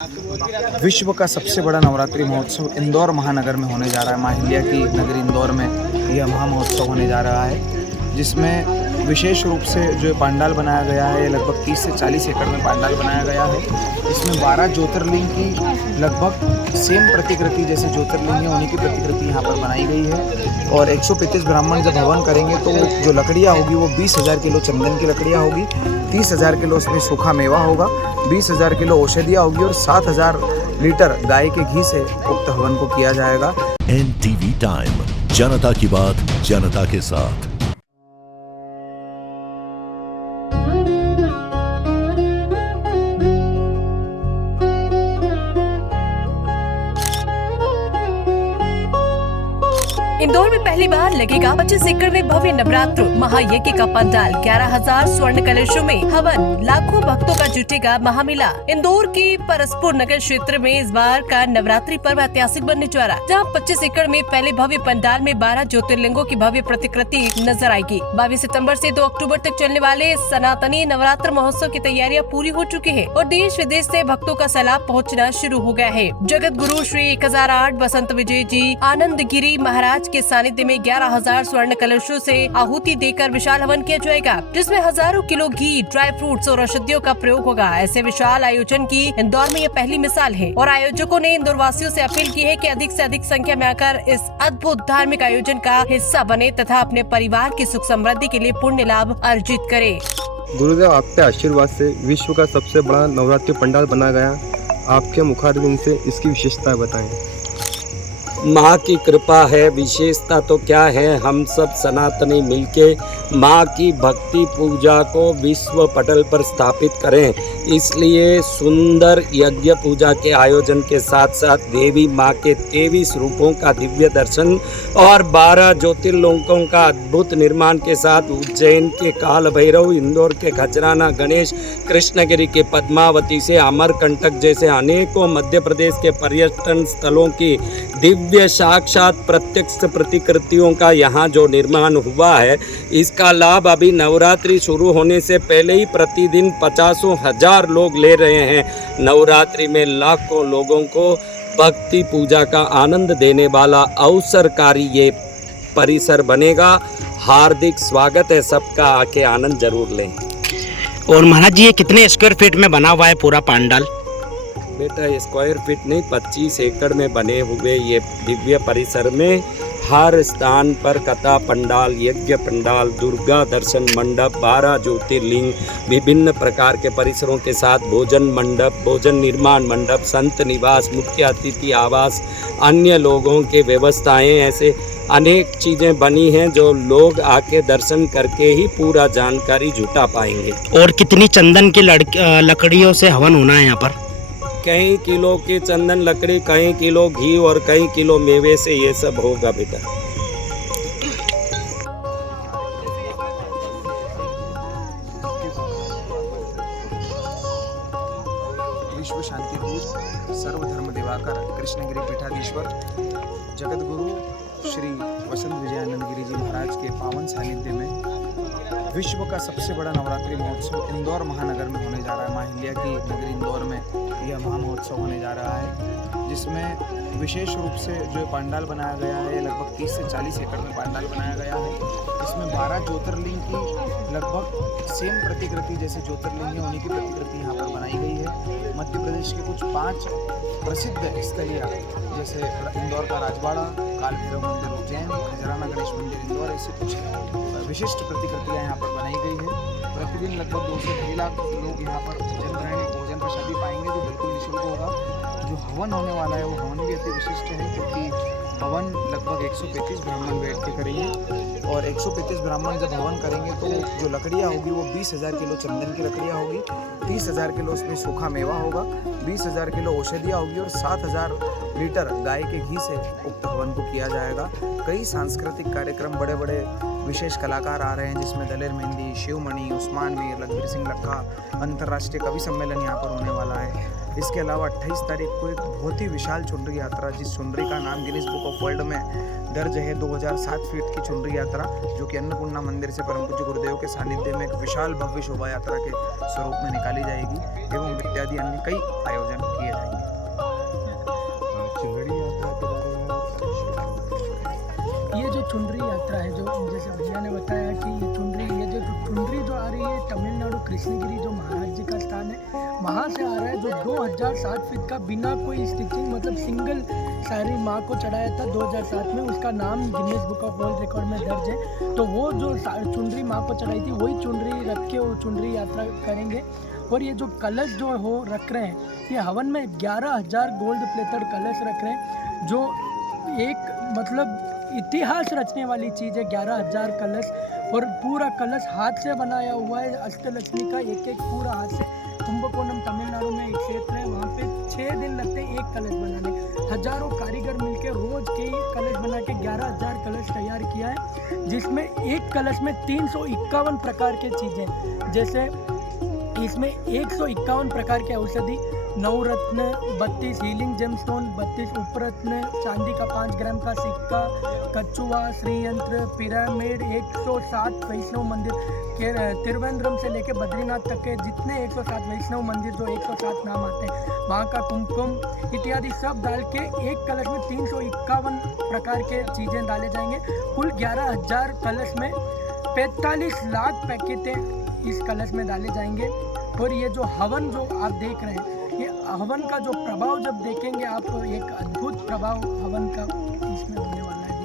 विश्व का सबसे बड़ा नवरात्रि महोत्सव इंदौर महानगर में होने जा रहा है। माँ अहिल्या की नगरी इंदौर में यह महा महोत्सव होने जा रहा है, जिसमें विशेष रूप से जो पंडाल बनाया गया है, ये लगभग 30 से 40 एकड़ में पंडाल बनाया गया है। इसमें 12 ज्योतिर्लिंग की लगभग सेम प्रतिकृति जैसे ज्योतिर्लिंग है उन्हीं की प्रतिकृति यहाँ पर बनाई गई है। और 135 ब्राह्मण जब हवन करेंगे तो जो लकड़ियाँ होगी वो 20,000 किलो चंदन की लकड़ियाँ होगी, 30,000 किलो उसमें सूखा मेवा होगा, 20,000 किलो औषधियाँ होगी और 7,000 लीटर गाय के घी से उक्त हवन को किया जाएगा। NTV टाइम, जनता की बात जनता के साथ। इंदौर में पहली बार लगेगा 25 एकड़ में भव्य नवरात्र महायज्ञ का पंडाल। 11,000 स्वर्ण कलशों में हवन, लाखों भक्तों का जुटेगा महामेला। इंदौर के परसपुर नगर क्षेत्र में इस बार का नवरात्रि पर्व ऐतिहासिक बनने जा रहा है, जहाँ 25 एकड़ में पहले भव्य पंडाल में 12 ज्योतिर्लिंगों की भव्य प्रतिकृति नजर आएगी। 22 सितम्बर से 2 अक्टूबर तक चलने वाले सनातनी नवरात्र महोत्सव की तैयारियां पूरी हो चुकी है और देश विदेश से भक्तों का सैलाब पहुँचना शुरू हो गया है। जगत गुरु श्री 1008 बसंत विजय जी आनंद गिरी महाराज के सानिध्य में 11,000 स्वर्ण कलशों से आहुति देकर विशाल हवन किया जाएगा, जिसमें हजारों किलो घी, ड्राई फ्रूट्स और औषधियों का प्रयोग होगा। ऐसे विशाल आयोजन की इंदौर में यह पहली मिसाल है और आयोजकों ने इंदौर वासियों से अपील की है कि अधिक से अधिक संख्या में आकर इस अद्भुत धार्मिक आयोजन का हिस्सा बने तथा अपने परिवार की सुख समृद्धि के लिए पुण्य लाभ अर्जित करे। गुरुदेव, आपके आशीर्वाद से विश्व का सबसे बड़ा नवरात्रि पंडाल बना गया। आपके मुखारबिंद से इसकी विशेषता बताएं। माँ की कृपा है। विशेषता तो क्या है, हम सब सनातनी मिलके माँ की भक्ति पूजा को विश्व पटल पर स्थापित करें, इसलिए सुंदर यज्ञ पूजा के आयोजन के साथ साथ देवी माँ के 23 रूपों का दिव्य दर्शन और 12 ज्योतिर्लिंगों का अद्भुत निर्माण के साथ उज्जैन के काल भैरव, इंदौर के खजराना गणेश, कृष्णगिरी के पद्मावती से अमरकंटक जैसे अनेकों मध्य प्रदेश के पर्यटन स्थलों की दिव्य साक्षात प्रत्यक्ष प्रतिकृतियों का यहाँ जो निर्माण हुआ है, इसका लाभ अभी नवरात्रि शुरू होने से पहले ही प्रतिदिन 50,000 लोग ले रहे हैं। नवरात्रि में लाखों लोगों को भक्ति पूजा का आनंद देने वाला अवसरकारी ये परिसर बनेगा। हार्दिक स्वागत है सबका, आके आनंद जरूर लें। और महाराज जी, ये कितने स्क्वायर फीट में बना हुआ है पूरा पंडाल? बेटा, स्क्वायर फीट नहीं, 25 एकड़ में बने हुए ये दिव्य परिसर में हर स्थान पर कथा पंडाल, यज्ञ पंडाल, दुर्गा दर्शन मंडप, 12 ज्योतिर्लिंग, विभिन्न प्रकार के परिसरों के साथ भोजन मंडप, भोजन निर्माण मंडप, संत निवास, मुख्य अतिथि आवास, अन्य लोगों के व्यवस्थाएं, ऐसे अनेक चीज़ें बनी हैं जो लोग आके दर्शन करके ही पूरा जानकारी जुटा पाएंगे। और कितनी चंदन की लकड़ियों से हवन होना है यहाँ पर? कई किलो की चंदन लकड़ी, कई किलो घी और कई किलो मेवे से ये सब होगा बेटा। विश्व शांति दूत, सर्वधर्म दिवाकर, कृष्णगिरी पीठाधीश्वर, जगत गुरु श्री बसंत विजयानंद गिरी जी महाराज के पावन सानिध्य में विश्व का सबसे बड़ा नवरात्रि महोत्सव इंदौर महानगर में होने जा रहा है। माँ अहिल्या की नगरी इंदौर में यह महा महोत्सव होने जा रहा है, जिसमें विशेष रूप से जो पंडाल बनाया गया है, ये लगभग 30 से 40 एकड़ में पंडाल बनाया गया है। इसमें 12 ज्योतिर्लिंग की लगभग सेम प्रतिकृति जैसे ज्योतिर्लिंग है उन्हीं की प्रतिकृति यहाँ पर बनाई गई है। मध्य प्रदेश के कुछ 5 प्रसिद्ध स्थलीय जैसे इंदौर का राजवाड़ा, काल भैरव मंदिर उज्जैन, खजराना गणेश मंदिर इंदौर, ऐसे कुछ विशिष्ट प्रतिकृतियाँ यहाँ पर बनाई गई है। प्रतिदिन लगभग 2 से 3 लाख लोग यहाँ पर भोजन प्रसादी पाएंगे, जो बिल्कुल निःशुल्क होगा। जो हवन होने वाला है वो हवन भी अति विशिष्ट है, क्योंकि हवन लगभग 135 ब्राह्मण बैठ के करेंगे और 135 ब्राह्मण जब हवन करेंगे तो जो लकड़ियाँ होगी वो 20,000 किलो चंदन की लकड़ियाँ होगी, 30,000 किलो उसमें सूखा मेवा होगा, 20,000 किलो औषधियाँ होगी और 7,000 लीटर गाय के घी से उक्त हवन को किया जाएगा। कई सांस्कृतिक कार्यक्रम, बड़े बड़े विशेष कलाकार आ रहे हैं, जिसमें दलेर मेहंदी, शिवमणि, उस्मान मीर, लखबीर सिंह लखा, अंतर्राष्ट्रीय कवि सम्मेलन यहाँ पर होने वाला है। इसके अलावा 28 तारीख को एक बहुत ही विशाल चुनरी यात्रा, जिस चुनरी का नाम गिनीज बुक ऑफ वर्ल्ड में दर्ज है, 2007 फीट की चुनरी यात्रा, जो कि अन्नपूर्णा मंदिर से परम पूज्य गुरुदेव के सानिध्य में एक विशाल भव्य शोभा यात्रा के स्वरूप में निकाली जाएगी एवं इत्यादि अन्य कई आयोजन किए जाएंगे। ये जो चुनरी यात्रा है, जो जैसे भैया ने बताया कि ये चुनरी जो आ रही है तमिलनाडु कृष्णगिरी जो महाराज जी का स्थान है, वहाँ से आ रहा है, जो 2007 फीट का बिना कोई स्टिचिंग मतलब सिंगल साड़ी माँ को चढ़ाया था 2007 में। उसका नाम Guinness book of world record में दर्ज है। तो वो जो चुनरी माँ को चढ़ाई थी वही चुनरी रख के वो चुनरी यात्रा करेंगे। और ये जो कलश जो हो रख रहे हैं, ये हवन में 11,000 गोल्ड प्लेटेड कलश रख रहे हैं, जो एक मतलब इतिहास रचने वाली चीज़ है। 11,000 कलश, और पूरा कलश हाथ से बनाया हुआ है, अष्टलक्ष्मी का एक पूरा हाथ से। कुंभकोणम तमिलनाडु में एक क्षेत्र है, वहाँ पे 6 दिन लगते हैं एक कलश बनाने। हजारों कारीगर मिलकर रोज कई कलश बना के 11,000 कलश तैयार किया है, जिसमें एक कलश में 351 प्रकार के चीज़ें, जैसे इसमें 151 प्रकार के औषधि, 9 रत्न, 32 हीलिंग जेमस्टोन, 32 उपरत्न, चांदी का 5 ग्राम का सिक्का, कछुआ, श्रीयंत्र, पिरामिड, 107 वैष्णव मंदिर के त्रिवेंद्रम से लेके बद्रीनाथ तक के जितने 107 वैष्णव मंदिर जो 107 नाम आते हैं, वहाँ का कुमकुम इत्यादि सब डाल के एक कलश में 351 प्रकार के चीज़ें डाले जाएंगे। कुल 11,000 कलश में 45 लाख पैकेटें इस कलश में डाले जाएंगे। और ये जो हवन जो आप देख रहे हैं, ये हवन का जो प्रभाव जब देखेंगे आप, एक अद्भुत प्रभाव हवन का इसमें होने वाला है।